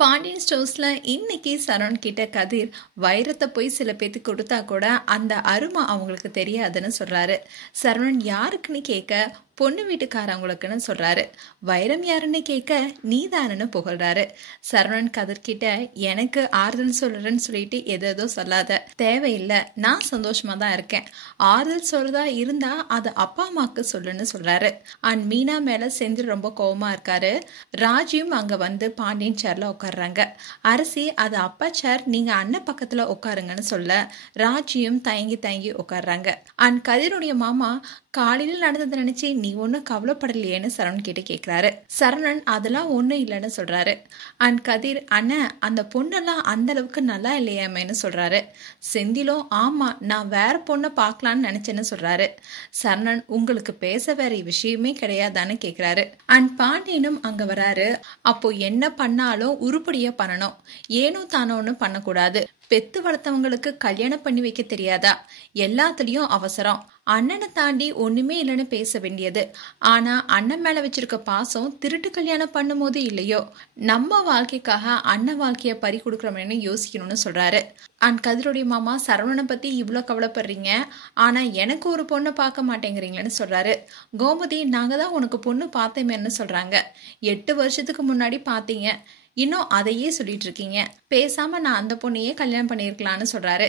பாண்டியன் ஸ்டோர்ஸ்ல இன்னைக்கு சரவண் கிட்ட கதிர் வைரத்தை போய் சில பேத்துக்கு கொடுத்தா கூட அந்த அருமை அவங்களுக்கு தெரியாதுன்னு சொல்றாரு. சரவணன் யாருக்குன்னு கேட்க பொண்ணு வீட்டுக்காரவங்களுக்குன்னு சொல்றாரு. வைரம் யாருன்னு கேட்க நீதானு புகழ்றாரு. சரவணன் கதிர் கிட்ட எனக்கு ஆறுதல் சொல்றேன்னு சொல்லிட்டு எதோ சொல்லாத, தேவையில்லை, நான் சந்தோஷமா தான் இருக்கேன், ஆறுதல் சொல்றதா இருந்தா அது அப்பா அம்மாக்கு சொல்லுன்னு சொல்றாரு. அண்ட் மீனா மேல செந்தில் ரொம்ப கோவமா இருக்காரு. ராஜியும் அங்க வந்து பாண்டியன் சேர்ல உட்காடுறாங்க. அரசி அது அப்பா சேர், நீங்க அண்ணன் பக்கத்துல உட்காருங்கன்னு சொல்ல ராஜியும் தயங்கி தயங்கி உட்காடுறாங்க. அண்ட் கதிருடைய மாமா காலையில் நடந்தது நினைச்சு நீ ஒன்னும் கவலைப்படலையேன்னு சரவணன் கிட்ட கேக்குறாரு. சரவணன் அதெல்லாம் ஒண்ணும் இல்லைன்னு சொல்றாரு. அண்ட் கதிர் அண்ணன் அந்த பொண்ணெல்லாம் அந்த அளவுக்கு நல்லா இல்லையாமேன்னு சொல்றாரு. செந்திலும் ஆமா நான் வேற பொண்ணை பார்க்கலான்னு நினைச்சேன்னு சொல்றாரு. சரவணன் உங்களுக்கு பேச வேற விஷயமே கிடையாதான்னு கேக்குறாரு. அண்ட் பாண்டியனும் அங்க வராரு. அப்போ என்ன பண்ணாலும் உருப்படியா பண்ணணும், ஏனோ தானோன்னு பண்ணக்கூடாது. பெத்து வளர்த்தவங்களுக்கு கல்யாணம் பண்ணி வைக்க தெரியாதா? எல்லாத்துலயும் அவசரம். அண்ணனை தாண்டி ஒண்ணுமே இல்லைன்னு பேச வேண்டியது. ஆனா அண்ணன் மேல வச்சிருக்க பாசம் திருட்டு கல்யாணம் பண்ணும் போது இல்லையோ, நம்ம வாழ்க்கைக்காக அண்ணன் வாழ்க்கைய பறி கொடுக்கறோம்னு யோசிக்கணும்னு சொல்றாரு. அண்ட் கதிரோடைய மாமா சரவணனை பத்தி இவ்வளவு கவலைப்படுறீங்க, ஆனா எனக்கு ஒரு பொண்ணை பார்க்க மாட்டேங்கிறீங்களேன்னு சொல்றாரு. கோமதி நாங்க தான் உனக்கு பொண்ணு பார்த்தேமேன்னு சொல்றாங்க. 8 வருஷத்துக்கு முன்னாடி பாத்தீங்க, இன்னும் அதையே சொல்லிட்டு இருக்கீங்க, பேசாம நான் அந்த பொண்ணையே கல்யாணம் பண்ணிருக்கலாம்னு சொல்றாரு.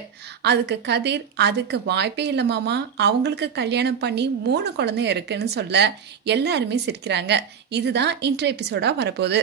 அதுக்கு கதிர் அதுக்கு வாய்ப்பே இல்ல மாமா, அவங்களுக்கு கல்யாணம் பண்ணி 3 குழந்தை இருக்குன்னு சொல்ல எல்லாருமே சிரிக்கிறாங்க. இதுதான் இன்ட்ரோ எபிசோடா வரப்போகுது.